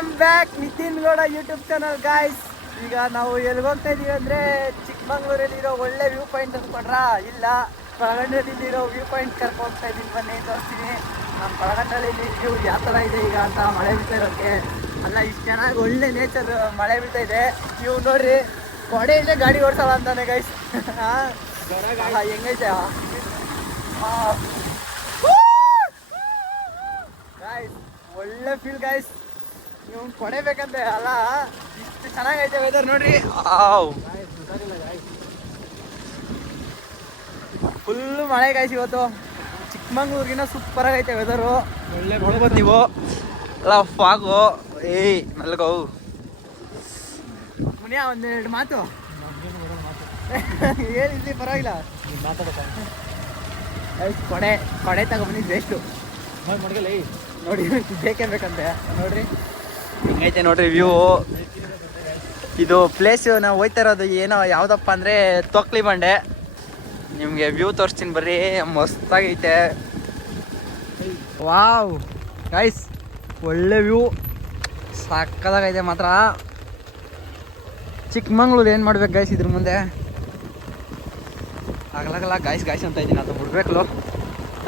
Welcome back Nitin Gowda YouTube channel guys. ಈಗ ನಾವು ಎಲ್ಲಿಗೆ ಹೋಗ್ತಾ ಇದೀವಿ ಅಂದರೆ ಚಿಕ್ಕಮಂಗ್ಳೂರಲ್ಲಿರೋ ಒಳ್ಳೆ ವ್ಯೂ ಪಾಯಿಂಟ್ ಅಂದ್ಕೊಂಡ್ರಾ? ಇಲ್ಲ, ಪಳಗಂಡಲ್ಲಿರೋ ವ್ಯೂ ಪಾಯಿಂಟ್ ಕರ್ಕೊಂಡು ಹೋಗ್ತಾ ಇದ್ದೀನಿ. ಬನ್ನಿ ತೋರಿಸ್ತೀನಿ ನಮ್ಮ ಪಳಗಂಡಲ್ಲಿ ವ್ಯೂ ಯಾವ ಥರ ಇದೆ ಈಗ ಅಂತ. ಮಳೆ ಬೀಳ್ತಾ ಇರೋಕ್ಕೆ ಅಲ್ಲ, ಇಷ್ಟು ಚೆನ್ನಾಗಿ ಒಳ್ಳೆ ನೇಚರ್ ಮಳೆ ಬೀಳ್ತಾ ಇದೆ. ನೀವು ನೋಡ್ರಿ, ಕೊಡೆ ಇಲ್ಲೇ ಗಾಡಿ ಓಡಿಸಲ್ಲ ಅಂತಾನೆ ಗೈಸ್. ಹೆಂಗೈತೆ ಗಾಯ್ಸ್, ಒಳ್ಳೆ ಫೀಲ್ ಗಾಯ್ಸ್. ನೀವು ಕೊಡೆ ಬೇಕಂತೆ ಅಲ್ಲ, ಇಷ್ಟು ಚೆನ್ನಾಗೈತೆ ವೆದರ್ ನೋಡ್ರಿ. ಫುಲ್ ಮಳೆ ಗಾಯ್ಸ್ ಇವತ್ತು. ಚಿಕ್ಕಮಂಗ್ಳೂರಿಗಿನ ಸೂಪರ್ ಆಗೈತೆ ವೆದರು. ಒಳ್ಳೆ ನೋಡ್ಬೋದು ನೀವು ಅಲ್ಲ. ಫಾಗು ಏಯ್ ಮಲ್ಗೋ ಮುನಿಯಾ, ಒಂದೆರಡು ಮಾತು ಹೇಳಿದ್ವಿ, ಪರವಾಗಿಲ್ಲ. ಕೊಡೆ ಕೊಡೆ ತಗೊಂಡ್ಬಂದಿದ್ದು ವೇಸ್ಟು ನೋಡಿ, ಬೇಕೇ ಬೇಕಂತೆ. ನೋಡ್ರಿ ಹಿಂಗೈತೆ ನೋಡ್ರಿ ವ್ಯೂ. ಇದು ಪ್ಲೇಸು ನಾವು ಹೋಯ್ತಾ ಇರೋದು ಏನೋ ಯಾವುದಪ್ಪ ಅಂದರೆ ತೊಕ್ಲಿ ಬಂಡೆ. ನಿಮಗೆ ವ್ಯೂ ತೋರಿಸ್ತೀನಿ ಬರ್ರಿ, ಮಸ್ತಾಗೈತೆ. ವಾವ್ ಗೈಸ್, ಒಳ್ಳೆ ವ್ಯೂ, ಸಕ್ಕದಾಗೈತೆ ಮಾತ್ರ. ಚಿಕ್ಕಮಂಗ್ಳೂರು ಏನು ಮಾಡ್ಬೇಕು ಗೈಸ್ ಇದ್ರ ಮುಂದೆ? ಆಗಲಾಗಲ್ಲ ಗಾಯ್ಸ್ ಗಾಯ್ಸ್ ಅಂತ ಇದ್ದೀನಿ, ಅದು ಬಿಡ್ಬೇಕಲ್ಲ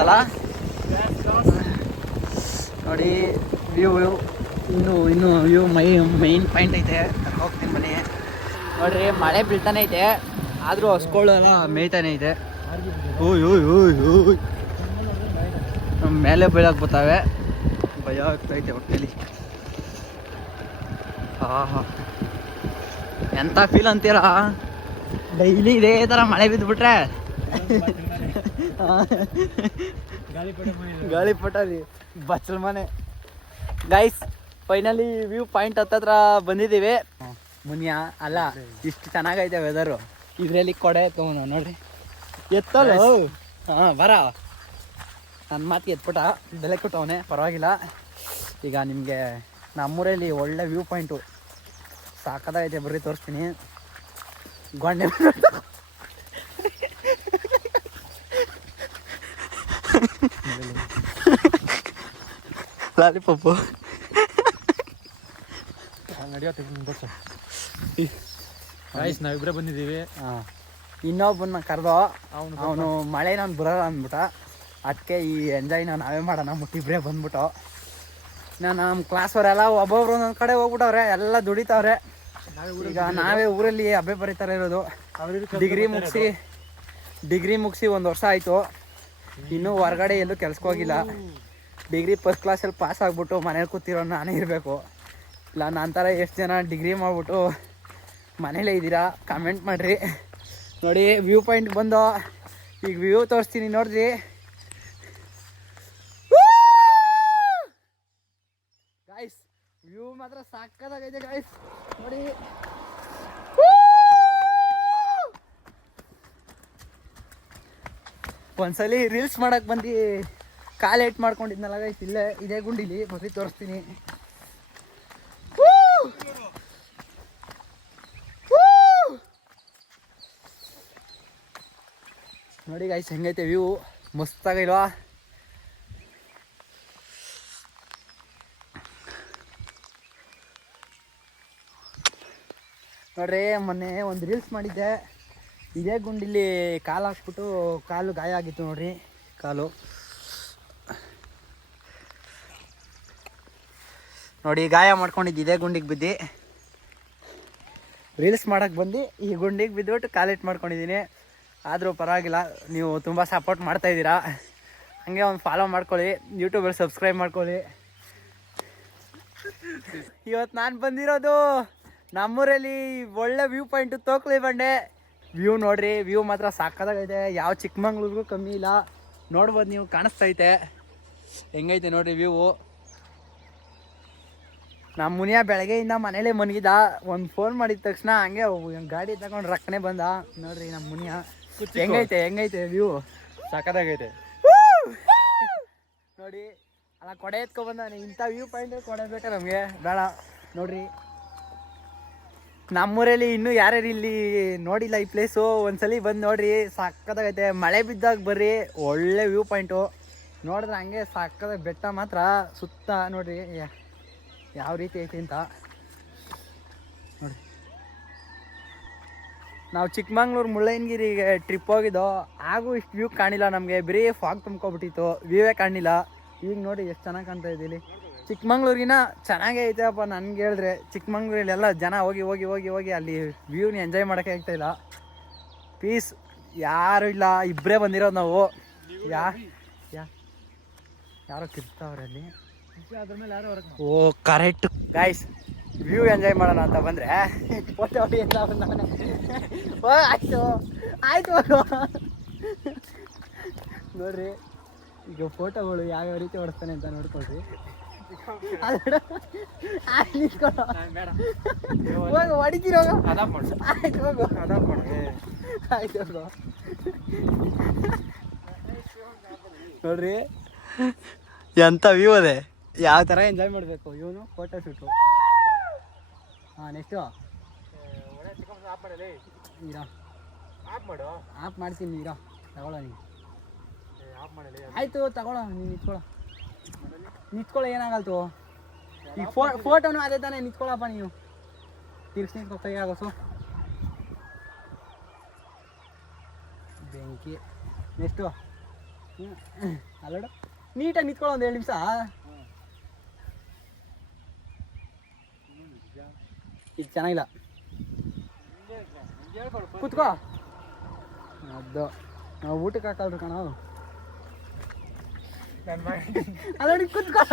ಅಲ್ಲ. ನೋಡಿ ವ್ಯೂ ಇನ್ನು ವ್ಯೂ ಮೈನ್ ಪಾಯಿಂಟ್ ಐತೆ, ಹೋಗ್ತೀನಿ ಬನ್ನಿ. ನೋಡ್ರಿ ಮಳೆ ಬೀಳ್ತಾನೆ ಐತೆ, ಆದರೂ ಹಸ್ಗಳು ಎಲ್ಲ ಮೇಯ್ತಾನೆ ಐತೆ. ಓಯ್ ಓಯ್ ಓಯ್ ಓಯ್, ನಮ್ಮ ಮೇಲೆ ಬೀಳಕ್ಕೆ ಬರ್ತಾವೆ, ಭಯ ಆಗ್ತೈತೆ ಹೊಟ್ಟೆಲಿ. ಹಾಂ, ಎಂಥ ಫೀಲ್ ಅಂತೀರಾ? ಡೈಲಿ ಇದೇ ಥರ ಮಳೆ ಬಿದ್ದುಬಿಟ್ರೆ ಗಾಳಿಪಟ ರೀ, ಬಚ್ಚಲ್ ಮನೆ ಗೈಸ್. ಫೈನಲಿ ವ್ಯೂ ಪಾಯಿಂಟ್ ಹತ್ತತ್ರ ಬಂದಿದ್ದೀವಿ. ಮುನಿಯಾ ಅಲ್ಲ, ಇಷ್ಟು ಚೆನ್ನಾಗೈತೆ ವೆದರು. ಇದರಲ್ಲಿ ಕೊಡೆ ತೊಗೊಂಡು ನೋಡ್ರಿ, ಎತ್ತಲ್ಲ. ಹಾಂ ಬರ, ನನ್ನ ಮಾತಿಗೆ ಎತ್ಬಿಟ್ಟ, ಬೆಲೆ ಕೊಟ್ಟವನೇ, ಪರವಾಗಿಲ್ಲ. ಈಗ ನಿಮಗೆ ನಮ್ಮೂರಲ್ಲಿ ಒಳ್ಳೆ ವ್ಯೂ ಪಾಯಿಂಟು ಸಾಕದಾಗೈತೆ, ಬರ್ರಿ ತೋರಿಸ್ತೀನಿ. ಗೊಂಡೆ ಲಾಲಿಪಾಪು ನಾವಿಬ್ರೆ ಬಂದಿದ್ದೀವಿ. ಇನ್ನೊಬ್ಬನ ಕರೆದೋ, ಅವನು ಮಳೆ ನಾನು ಬರೋಲ್ಲ ಅಂದ್ಬಿಟ್ಟ. ಅದಕ್ಕೆ ಈ ಎಂಜಾಯ್ನ ನಾವೇ ಮಾಡೋಣ ಮುಟ್ಟಿಬ್ರೇ ಬಂದ್ಬಿಟ್ಟು. ನಮ್ಮ ಕ್ಲಾಸ್ವರೆಲ್ಲ ಒಬ್ಬೊಬ್ರು ಒಂದೊಂದು ಕಡೆ ಹೋಗ್ಬಿಟ್ಟವ್ರೆ, ಎಲ್ಲ ದುಡಿತಾವ್ರೆ. ಈಗ ನಾವೇ ಊರಲ್ಲಿ ಹಬ್ಬೆ ಬರೀತಾರೆ ಇರೋದು. ಡಿಗ್ರಿ ಮುಗಿಸಿ 1 ವರ್ಷ ಆಯಿತು, ಇನ್ನೂ ಹೊರಗಡೆ ಎಲ್ಲೂ ಕೆಲ್ಸಕ್ಕೆ ಹೋಗಿಲ್ಲ. ಡಿಗ್ರಿ ಫಸ್ಟ್ ಕ್ಲಾಸಲ್ಲಿ ಪಾಸ್ ಆಗಿಬಿಟ್ಟು ಮನೇಲಿ ಕೂತಿರೋ ನಾನೇ ಇರಬೇಕು. ಇಲ್ಲ ನನ್ನ ಥರ ಎಷ್ಟು ಜನ ಡಿಗ್ರಿ ಮಾಡಿಬಿಟ್ಟು ಮನೇಲೇ ಇದ್ದೀರಾ? ಕಮೆಂಟ್ ಮಾಡಿರಿ. ನೋಡಿ ವ್ಯೂ ಪಾಯಿಂಟ್ಗೆ ಬಂದು ಈಗ ವ್ಯೂ ತೋರಿಸ್ತೀನಿ ನೋಡ್ರಿ. ಗಾಯ್ಸ್ ವ್ಯೂ ಮಾತ್ರ ಸಾಕಾಗೈತೆ ಗಾಯ್ಸ್, ನೋಡಿ. ಒಂದ್ಸಲಿ ರೀಲ್ಸ್ ಮಾಡಕ್ಕೆ ಬಂದು ಕಾಲು ಏಟ್ ಮಾಡ್ಕೊಂಡಿದ್ನಲ್ಲ ಗೈಸ್, ಇಲ್ಲೇ ಇದೇ ಗುಂಡಿಲಿ ಬರ್ರಿ ತೋರಿಸ್ತೀನಿ. ನೋಡಿ ಗೈಸ್ ಹೆಂಗೈತೆ ವ್ಯೂ, ಮಸ್ತಾಗಿಲ್ವಾ? ನೋಡ್ರಿ, ಮೊನ್ನೆ ಒಂದು ರೀಲ್ಸ್ ಮಾಡಿದ್ದೆ, ಇದೇ ಗುಂಡಿಲಿ ಕಾಲು ಹಾಕ್ಬಿಟ್ಟು ಕಾಲು ಗಾಯ ಆಗಿತ್ತು ನೋಡ್ರಿ. ಕಾಲು ನೋಡಿ, ಗಾಯ ಮಾಡ್ಕೊಂಡಿದ್ದು ಇದೇ ಗುಂಡಿಗೆ ಬಿದ್ದು. ರೀಲ್ಸ್ ಮಾಡೋಕ್ಕೆ ಬಂದು ಈ ಗುಂಡಿಗೆ ಬಿದ್ದುಬಿಟ್ಟು ಕಾಲಿಟ್ಟು ಮಾಡ್ಕೊಂಡಿದ್ದೀನಿ. ಆದರೂ ಪರವಾಗಿಲ್ಲ, ನೀವು ತುಂಬ ಸಪೋರ್ಟ್ ಮಾಡ್ತಾಯಿದ್ದೀರಾ. ಹಾಗೆ ಒಂದು ಫಾಲೋ ಮಾಡ್ಕೊಳ್ಳಿ, ಯೂಟ್ಯೂಬಲ್ಲಿ ಸಬ್ಸ್ಕ್ರೈಬ್ ಮಾಡ್ಕೊಳ್ಳಿ. ಇವತ್ತು ನಾನು ಬಂದಿರೋದು ನಮ್ಮೂರಲ್ಲಿ ಒಳ್ಳೆ ವ್ಯೂ ಪಾಯಿಂಟು ತೋಕ್ಲಿ ಬಂಡೆ. ವ್ಯೂ ನೋಡ್ರಿ, ವ್ಯೂ ಮಾತ್ರ ಸಾಕಾಗೈತೆ, ಯಾವ ಚಿಕ್ಕಮಂಗ್ಳೂರಿಗೂ ಕಮ್ಮಿ ಇಲ್ಲ. ನೋಡ್ಬೋದು ನೀವು, ಕಾಣಿಸ್ತೈತೆ ಹೆಂಗೈತೆ ನೋಡ್ರಿ ವ್ಯೂ. ನಮ್ಮ ಮುನಿಯ ಬೆಳಗ್ಗೆಯಿಂದ ಮನೇಲೇ ಮನಗಿದ. ಒಂದು ಫೋನ್ ಮಾಡಿದ ತಕ್ಷಣ ಹಂಗೆ ಗಾಡಿ ತಗೊಂಡು ರಕ್ಕನೆ ಬಂದ. ನೋಡ್ರಿ ನಮ್ಮ ಮುನಿಯ ಹೆಂಗೈತೆ ವ್ಯೂ, ಸಾಕಾಗೈತೆ ನೋಡಿ. ಅಲ್ಲ ಕೊಡೆ ಎತ್ಕೊಬಂದ, ಇಂಥ ವ್ಯೂ ಪಾಯಿಂಟ್ ಕೊಡೆ ಬೇಕಾ ನಮಗೆ? ಬೇಡ. ನೋಡ್ರಿ ನಮ್ಮೂರಲ್ಲಿ ಇನ್ನೂ ಯಾರ್ಯಾರು ಇಲ್ಲಿ ನೋಡಿಲ್ಲ ಈ ಪ್ಲೇಸು, ಒಂದ್ಸಲಿ ಬಂದು ನೋಡ್ರಿ, ಸಕ್ಕದಾಗೈತೆ. ಮಳೆ ಬಿದ್ದಾಗ ಬರ್ರಿ, ಒಳ್ಳೆ ವ್ಯೂ ಪಾಯಿಂಟು. ನೋಡಿದ್ರೆ ಹಂಗೆ ಸಕ್ಕದಾಗ ಬೆಟ್ಟ ಮಾತ್ರ ಸುತ್ತ ನೋಡ್ರಿ. ಯಾವ ರೀತಿ ಐತಿ ಅಂತ ನೋಡಿ. ನಾವು ಚಿಕ್ಕಮಂಗ್ಳೂರು ಮುಳ್ಳಯ್ಯನಗಿರಿಗೆ ಟ್ರಿಪ್ ಹೋಗಿದ್ದೋ, ಹಾಗೂ ಇಷ್ಟು ವ್ಯೂ ಕಾಣಿಲ್ಲ ನಮಗೆ, ಬರೀ ಫಾಗ್ ತುಂಬ್ಕೊಬಿಟ್ಟಿತ್ತು, ವ್ಯೂವೇ ಕಾಣಿಲ್ಲ. ಈಗ ನೋಡಿ ಎಷ್ಟು ಚೆನ್ನಾಗಿ ಕಾಣ್ತಾ ಇದ್ದೀವಿ. ಚಿಕ್ಕಮಂಗ್ಳೂರಿಗಿನ ಚೆನ್ನಾಗೇ ಐತೆ ಅಪ್ಪ ನನಗೆ ಹೇಳಿದ್ರೆ. ಚಿಕ್ಕಮಂಗ್ಳೂರಲ್ಲೆಲ್ಲ ಜನ ಹೋಗಿ ಹೋಗಿ ಹೋಗಿ ಹೋಗಿ ಅಲ್ಲಿ ವ್ಯೂನ ಎಂಜಾಯ್ ಮಾಡೋಕ್ಕೆ ಆಗ್ತಾಯಿಲ್ಲ. ಪೀಸ್ ಯಾರು ಇಲ್ಲ, ಇಬ್ಬರೇ ಬಂದಿರೋದು ನಾವು. ಯಾರೋ ಕಿರ್ತಾವ್ರಲ್ಲಿ. ಓ ಕರೆಕ್ಟ್ ಗೈಸ್, ವ್ಯೂ ಎಂಜಾಯ್ ಮಾಡೋಣ ಅಂತ ಬಂದರೆ ಫೋಟೋ ಹೊಡಿ ಎಲ್ಲ ಬಂದವನೇ. ಓ ಆಯ್ತು ಆಯ್ತು ನೋಡ್ರಿ, ಈಗ ಫೋಟೋಗಳು ಯಾವ್ಯಾವ ರೀತಿ ಹೊಡಿಸ್ತಾನೆ ಅಂತ ನೋಡ್ಕೊಳ್ರಿ. ಹೋಗು ಹೊಡಿತೀರೋಗ, ಆಯ್ತು ಹೋಗು, ಆಯ್ತು ಹೋಗು. ನೋಡ್ರಿ ಎಂಥ ವ್ಯೂ ಅದೇ, ಯಾವ ಥರ ಎಂಜಾಯ್ ಮಾಡಬೇಕು. ಇವನು ಫೋಟೋ ಶೂಟು. ಹಾಂ ನೆಕ್ಸ್ಟು ಇರೋ ಆಫ್ ಮಾಡ್ತೀನಿ, ಇರೋ ತಗೊಳ್ಳೋ ನೀನು. ಆಯಿತು ತಗೊಳ್ಳೋ, ನೀನು ನಿಂತ್ಕೊಳ್ಳೋ ಏನಾಗಲ್ತು. ಈಗ ಫೋಟೋನು ಅದೇ ತಾನೇ, ನಿಂತ್ಕೊಳ್ಳಪ್ಪ ನೀವು. ತಿರ್ಸಿ ನಿಂತ್ಕೊ, ಕೈ ಆಗೋಸು. ಬೆಂಕಿ ನೆಕ್ಸ್ಟು ಅಲ್ಲೋಡು, ನೀಟಾಗಿ ನಿಂತ್ಕೊಳ್ಳೋ ಒಂದು 2 ನಿಮಿಷ. ಇದು ಚೆನ್ನಾಗಿಲ್ಲ, ಕೂತ್ಕೋ. ಅದು ನಾವು ಊಟಕ್ಕೆ ಹಾಕಲ್ರಿ ಕಣ. ಅಲ್ಲೋಡಿ ಕೂತ್ಕೋ,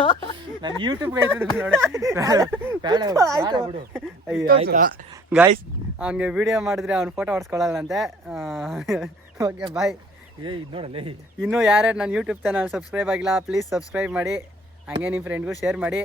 ನಾನು ಯೂಟ್ಯೂಬ್ಗೆ ಆಯ್ತಾ ಗೈಸ್, ಹಂಗೆ ವಿಡಿಯೋ ಮಾಡಿದ್ರೆ ಅವ್ನು ಫೋಟೋ ಹೊಡ್ಸ್ಕೊಳ್ಳಲ್ಲಂತೆ. Okay bye. ಇದು ನೋಡಲ್ಲ, ಇನ್ನೂ ಯಾರ್ಯಾರು ನನ್ನ ಯೂಟ್ಯೂಬ್ ಚಾನಲ್ ಸಬ್ಸ್ಕ್ರೈಬ್ ಆಗಿಲ್ಲ ಪ್ಲೀಸ್ ಸಬ್ಸ್ಕ್ರೈಬ್ ಮಾಡಿ, ಹಾಗೆ ನಿಮ್ಮ ಫ್ರೆಂಡ್ಗೂ ಶೇರ್ ಮಾಡಿ.